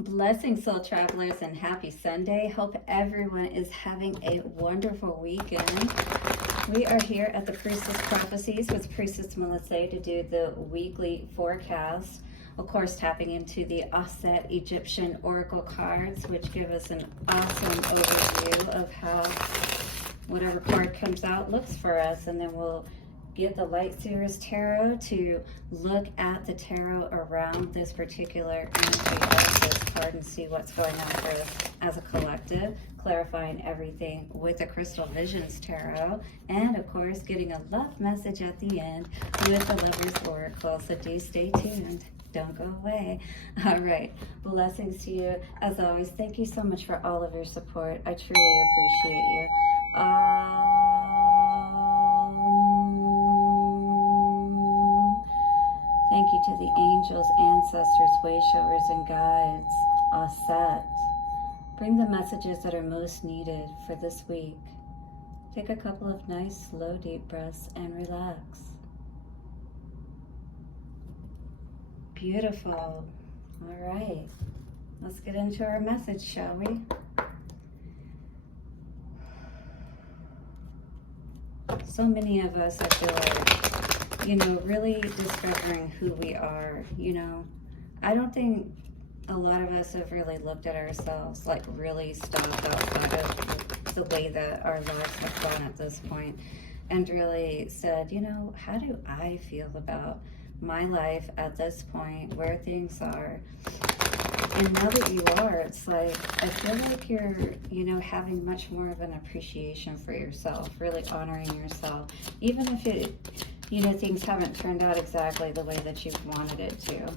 Blessings, soul travelers, and happy Sunday. Hope everyone is having a wonderful weekend. We are here at the Priestess Prophecies with Priestess Melissae to do the weekly forecast. Of course, tapping into the Auset Egyptian Oracle cards, which give us an awesome overview of how whatever card comes out looks for us, and then we'll get the Light Seers Tarot to look at the tarot around this particular energy of this card and see what's going on for us as a collective, clarifying everything with the Crystal Visions Tarot, and of course getting a love message at the end with the Lover's Oracle. So do stay tuned. Don't go away. All right. Blessings to you. As always, thank you so much for all of your support. I truly appreciate you. Thank you to the angels, ancestors, way-showers, and guides. Auset. Bring the messages that are most needed for this week. Take a couple of nice, slow, deep breaths and relax. Beautiful. All right. Let's get into our message, shall we? So many of us, I feel like, really discovering who we are. I don't think a lot of us have really looked at ourselves, like really stopped outside of the way that our lives have gone at this point and really said, how do I feel about my life at this point, where things are? And now that you are, it's like, I feel like you're, having much more of an appreciation for yourself, really honoring yourself, even if things haven't turned out exactly the way that you've wanted it to.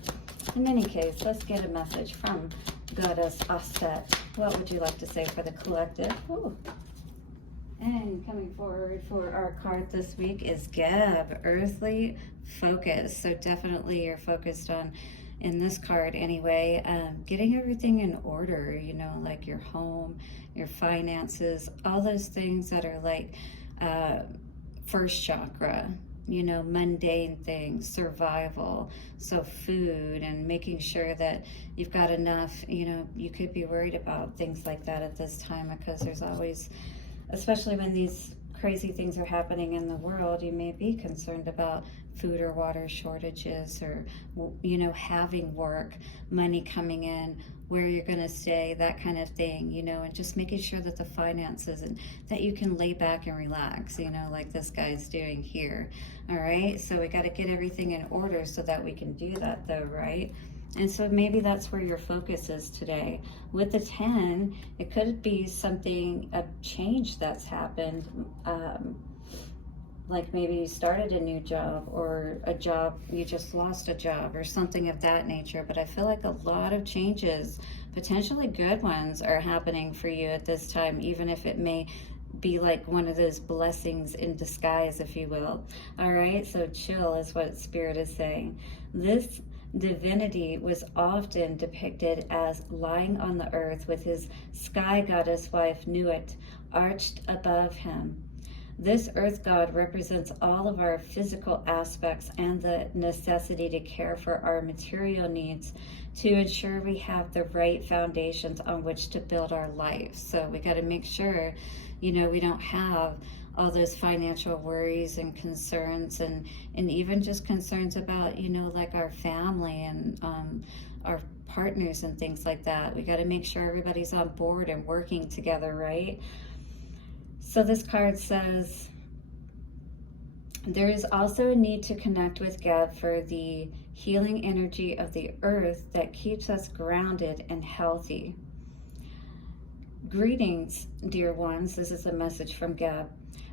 In any case, let's get a message from Goddess Auset. What would you like to say for the collective? Ooh. And coming forward for our card this week is Geb Earthly Focus. So definitely you're focused on, in this card anyway, getting everything in order, like your home, your finances, all those things that are like first chakra, mundane things, survival, so food and making sure that you've got enough. You could be worried about things like that at this time because there's always, especially when these crazy things are happening in the world, you may be concerned about food or water shortages or, having work, money coming in, where you're going to stay, that kind of thing, and just making sure that the finances and that you can lay back and relax, like this guy's doing here. All right. So we got to get everything in order so that we can do that though, right? And so maybe that's where your focus is today. With the 10, it could be something, a change that's happened. Like maybe you started a new job or a job, you just lost a job or something of that nature. But I feel like a lot of changes, potentially good ones, are happening for you at this time, even if it may be like one of those blessings in disguise, if you will. All right, so chill is what Spirit is saying. This divinity was often depicted as lying on the earth with his sky goddess wife Nuit arched above him. This earth god represents all of our physical aspects and the necessity to care for our material needs to ensure we have the right foundations on which to build our life. So we got to make sure, we don't have all those financial worries and concerns and even just concerns about, like our family and our partners and things like that. We got to make sure everybody's on board and working together, right? So this card says, there is also a need to connect with Geb for the healing energy of the earth that keeps us grounded and healthy. Greetings, dear ones. This is a message from Geb.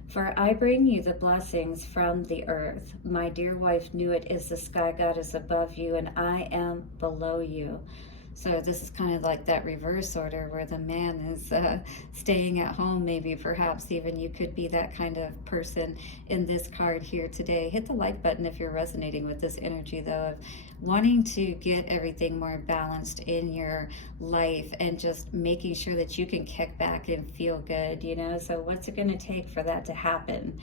For I bring you the blessings from the earth. My dear wife Nuit is the sky goddess above you, and I am below you. So this is kind of like that reverse order where the man is staying at home. Maybe perhaps even you could be that kind of person in this card here today. Hit the like button if you're resonating with this energy, though, of wanting to get everything more balanced in your life and just making sure that you can kick back and feel good, So what's it going to take for that to happen?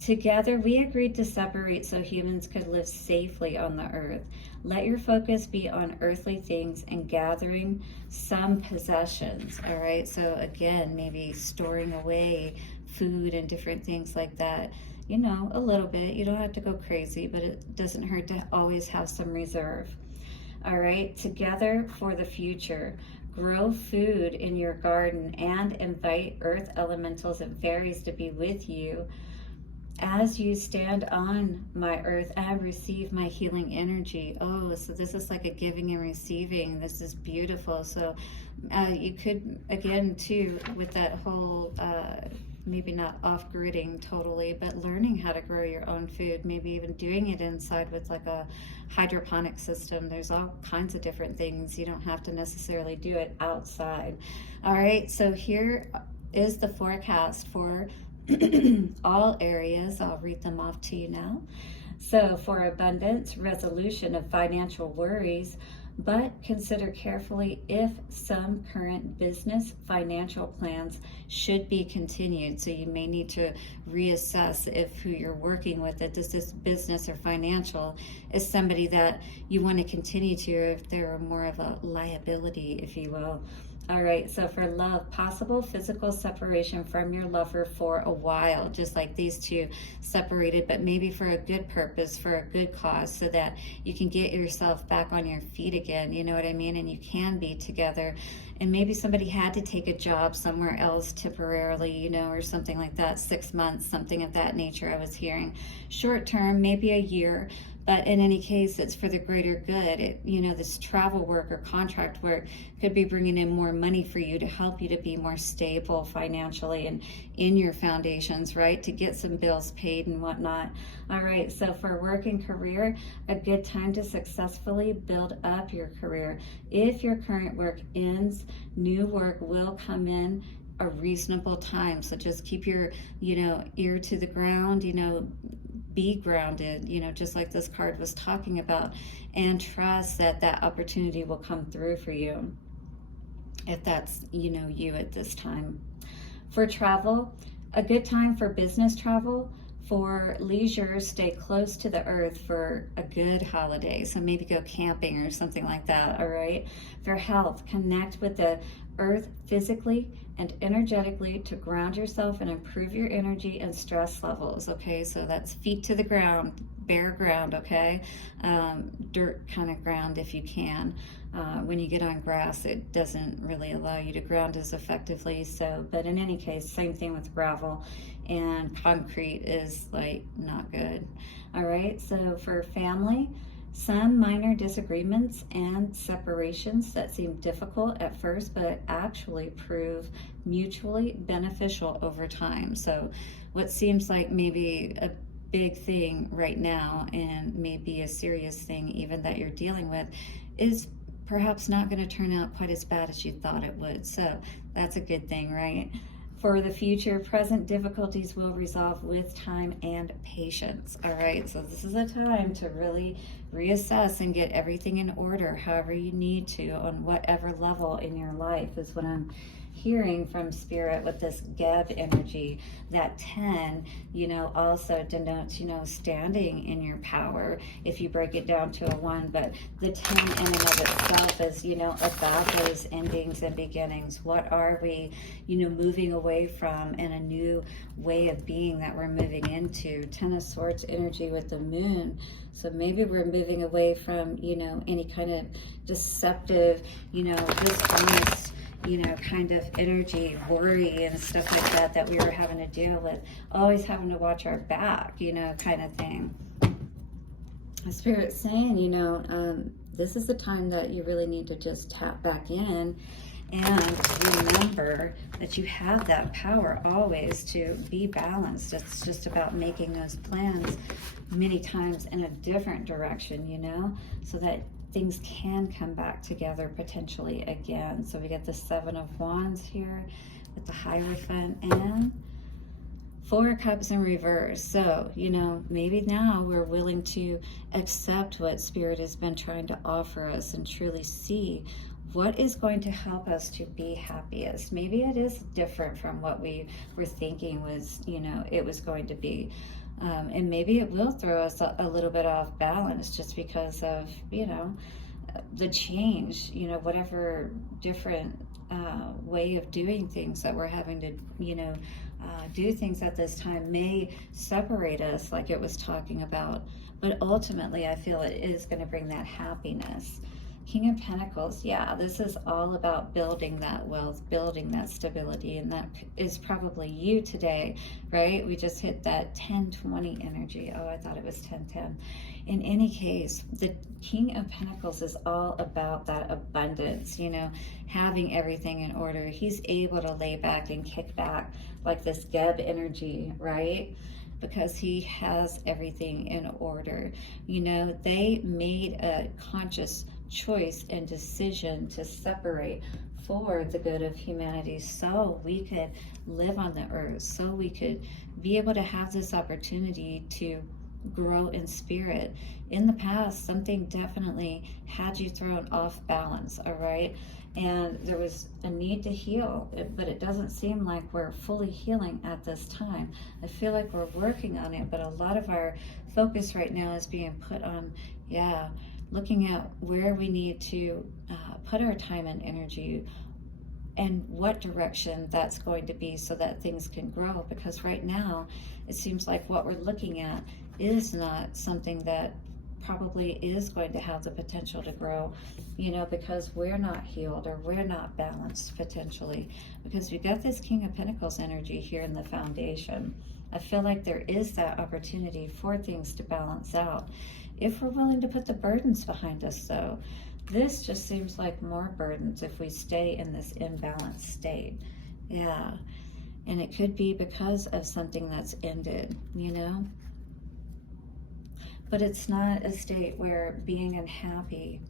Together, we agreed to separate so humans could live safely on the earth. Let your focus be on earthly things and gathering some possessions. All right, so again, maybe storing away food and different things like that, you know, a little bit. You don't have to go crazy, but it doesn't hurt to always have some reserve. All right, together for the future. Grow food in your garden and invite earth elementals and fairies to be with you as you stand on my earth and receive my healing energy. Oh, so this is like a giving and receiving. This is beautiful. So you could, again, too, with that whole, maybe not off-gridding totally, but learning how to grow your own food, maybe even doing it inside with like a hydroponic system. There's all kinds of different things. You don't have to necessarily do it outside. All right, so here is the forecast for all areas. I'll read them off to you now. So for abundance, resolution of financial worries, but consider carefully if some current business financial plans should be continued. So you may need to reassess if who you're working with, if this is business or financial, is somebody that you want to continue to, or if they're more of a liability, if you will. All right, so for love, possible physical separation from your lover for a while, just like these two separated, but maybe for a good purpose, for a good cause, so that you can get yourself back on your feet again, you know what I mean? And you can be together. And maybe somebody had to take a job somewhere else temporarily, you know, or something like that, 6 months, something of that nature I was hearing. Short term, maybe a year. But in any case, it's for the greater good. It, you know, this travel work or contract work could be bringing in more money for you to help you to be more stable financially and in your foundations, right? To get some bills paid and whatnot. All right, so for work and career, a good time to successfully build up your career. If your current work ends, new work will come in a reasonable time. So just keep your, you know, ear to the ground, you know, be grounded, you know, just like this card was talking about, and trust that that opportunity will come through for you if that's, you know, you at this time. For travel, a good time for business travel. For leisure, stay close to the earth for a good holiday. So maybe go camping or something like that, all right? For health, connect with the earth physically and energetically to ground yourself and improve your energy and stress levels, okay? So that's feet to the ground, bare ground, okay? Dirt kind of ground if you can. When you get on grass, it doesn't really allow you to ground as effectively. So, but in any case, same thing with gravel, and concrete is like not good. All right, so for family, some minor disagreements and separations that seem difficult at first, but actually prove mutually beneficial over time. So what seems like maybe a big thing right now, and maybe a serious thing even that you're dealing with, is perhaps not going to turn out quite as bad as you thought it would. So that's a good thing, right? For the future, present difficulties will resolve with time and patience. All right, so this is a time to really reassess and get everything in order, however you need to, on whatever level in your life, is what I'm hearing from Spirit with this Geb energy. That 10, you know, also denotes, you know, standing in your power if you break it down to a 1, but the 10 in and of itself is, you know, about those endings and beginnings. What are we, you know, moving away from, and a new way of being that we're moving into. 10 of Swords energy with the moon. So maybe we're moving away from, you know, any kind of deceptive, you know, dishonest, you know, kind of energy, worry and stuff like that that we were having to deal with, always having to watch our back, you know, kind of thing. The Spirit's saying, you know, this is the time that you really need to just tap back in and remember that you have that power always to be balanced. It's just about making those plans many times in a different direction, you know, so that things can come back together potentially again. So we get the 7 of Wands here with the Hierophant and 4 of Cups in reverse. So, you know, maybe now we're willing to accept what Spirit has been trying to offer us and truly see what is going to help us to be happiest. Maybe it is different from what we were thinking was, you know, it was going to be. And maybe it will throw us a little bit off balance just because of, the change, whatever different way of doing things that we're having to, do things at this time may separate us, like it was talking about. But ultimately, I feel it is going to bring that happiness. King of Pentacles, yeah, this is all about building that wealth, building that stability, and that is probably you today, right? We just hit that 10-20 energy. Oh, I thought it was 10-10. In any case, the King of Pentacles is all about that abundance, having everything in order. He's able to lay back and kick back like this Geb energy, right? Because he has everything in order. They made a conscious choice and decision to separate for the good of humanity, so we could live on the earth, so we could be able to have this opportunity to grow in spirit. In the past, something definitely had you thrown off balance, all right? And there was a need to heal, but it doesn't seem like we're fully healing at this time. I feel like we're working on it, but a lot of our focus right now is being put on, looking at where we need to put our time and energy and what direction that's going to be so that things can grow. Because right now, it seems like what we're looking at is not something that probably is going to have the potential to grow, because we're not healed or we're not balanced potentially, because we got this King of Pentacles energy here in the foundation. I feel like there is that opportunity for things to balance out if we're willing to put the burdens behind us, though. This just seems like more burdens if we stay in this imbalanced state. Yeah. And it could be because of something that's ended, But it's not a state where being unhappy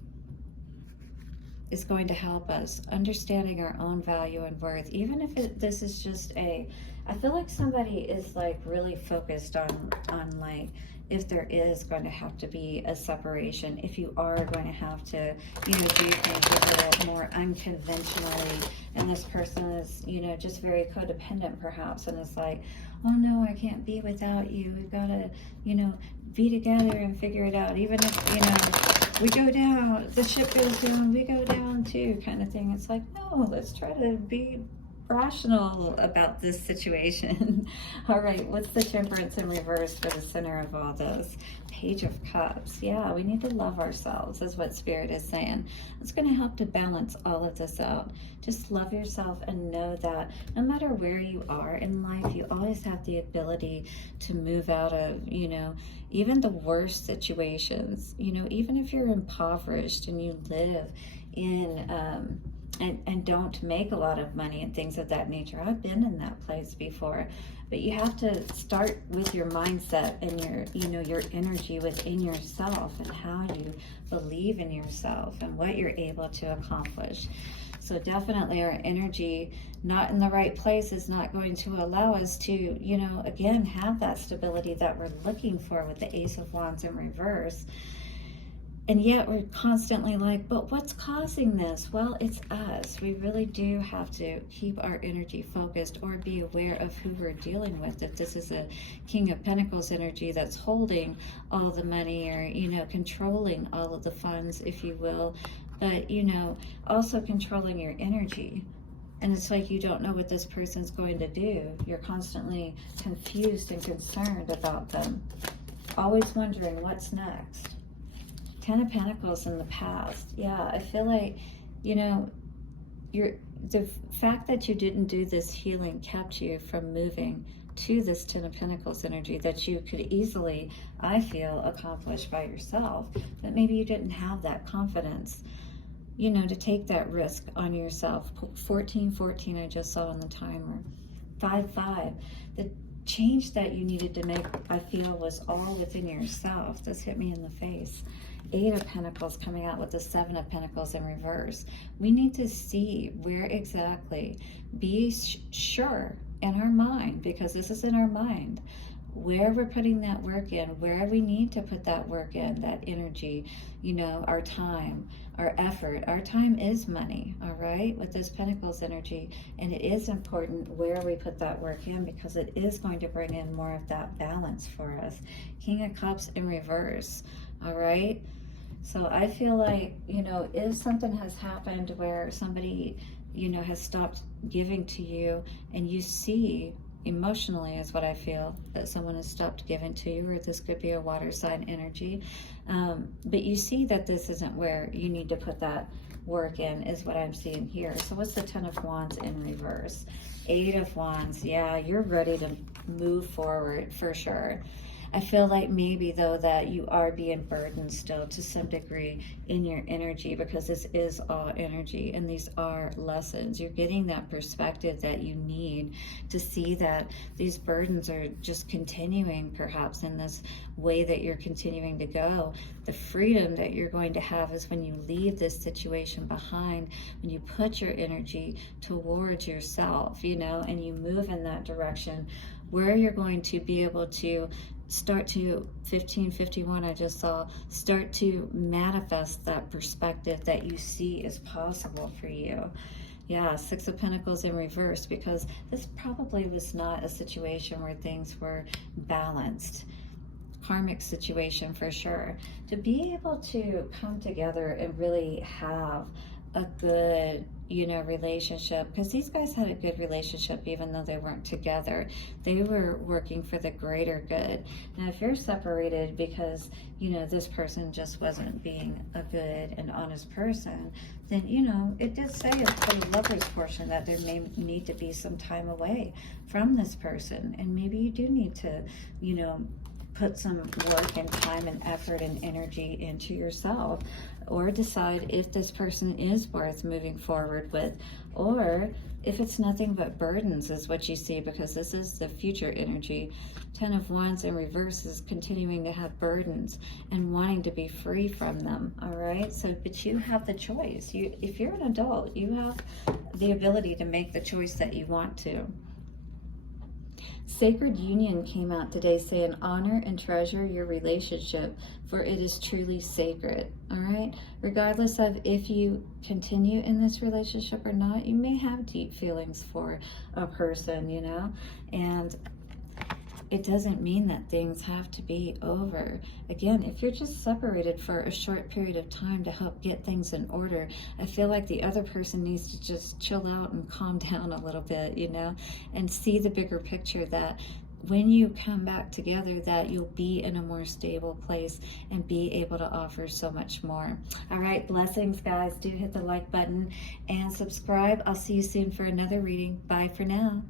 is going to help us. Understanding our own value and worth, even if this is just I feel like somebody is like really focused on like, if there is going to have to be a separation, if you are going to have to, do things a little more unconventionally, and this person is, just very codependent perhaps, and it's like, oh no, I can't be without you. We've got to, be together and figure it out. Even if, we go down, the ship goes down, we go down too, kind of thing. It's like, no, let's try to be rational about this situation. All right, what's the Temperance in reverse for the center of all this? Page of Cups. Yeah, we need to love ourselves, is what Spirit is saying. It's going to help to balance all of this out. Just love yourself and know that no matter where you are in life, you always have the ability to move out of, even the worst situations. Even if you're impoverished and you live in and don't make a lot of money and things of that nature. I've been in that place before, but you have to start with your mindset and your energy within yourself and how you believe in yourself and what you're able to accomplish. So definitely our energy not in the right place is not going to allow us to, again, have that stability that we're looking for with the Ace of Wands in reverse. And yet we're constantly like, but what's causing this? Well, it's us. We really do have to keep our energy focused or be aware of who we're dealing with. If this is a King of Pentacles energy that's holding all the money or, controlling all of the funds, if you will, but, also controlling your energy. And it's like you don't know what this person's going to do. You're constantly confused and concerned about them. Always wondering what's next. Ten of Pentacles in the past. Yeah, I feel like, the fact that you didn't do this healing kept you from moving to this Ten of Pentacles energy that you could easily, I feel, accomplish by yourself. But maybe you didn't have that confidence, to take that risk on yourself. 1414 I just saw on the timer. 5-5. The change that you needed to make, I feel, was all within yourself. This hit me in the face. 8 of Pentacles coming out with the 7 of Pentacles in reverse. We need to see where exactly, be sure in our mind, because this is in our mind, where we're putting that work in, where we need to put that work in, that energy, you know, our time, our effort. Our time is money, all right, with this Pentacles energy. And it is important where we put that work in, because it is going to bring in more of that balance for us. King of Cups in reverse, all right? So I feel like, you know, if something has happened where somebody, you know, has stopped giving to you, and you see emotionally is what I feel, that someone has stopped giving to you, or this could be a water sign energy, but you see that this isn't where you need to put that work in, is what I'm seeing here. So what's the Ten of Wands in reverse? Eight of Wands. Yeah, you're ready to move forward for sure. I feel like maybe, though, that you are being burdened still to some degree in your energy, because this is all energy and these are lessons. You're getting that perspective that you need to see that these burdens are just continuing, perhaps in this way that you're continuing to go. The freedom that you're going to have is when you leave this situation behind, when you put your energy towards yourself, you know, and you move in that direction where you're going to be able to start to, 1551 I just saw, start to manifest that perspective that you see is possible for you. Yeah, Six of Pentacles in reverse, because this probably was not a situation where things were balanced. Karmic situation for sure. To be able to come together and really have a good, you know, relationship, because these guys had a good relationship even though they weren't together. They were working for the greater good. Now if you're separated because, you know, this person just wasn't being a good and honest person, then, you know, it did say for the lover's portion that there may need to be some time away from this person, and maybe you do need to, you know, put some work and time and effort and energy into yourself, or decide if this person is worth moving forward with, or if it's nothing but burdens is what you see, because this is the future energy. Ten of Wands in reverse is continuing to have burdens and wanting to be free from them, all right? So, but you have the choice. If you're an adult, you have the ability to make the choice that you want to. Sacred Union came out today saying, honor and treasure your relationship, for it is truly sacred. All right, regardless of if you continue in this relationship or not, you may have deep feelings for a person, you know, and it doesn't mean that things have to be over. Again, if you're just separated for a short period of time to help get things in order, I feel like the other person needs to just chill out and calm down a little bit, you know, and see the bigger picture, that when you come back together, that you'll be in a more stable place and be able to offer so much more. All right, blessings, guys. Do hit the like button and subscribe. I'll see you soon for another reading. Bye for now.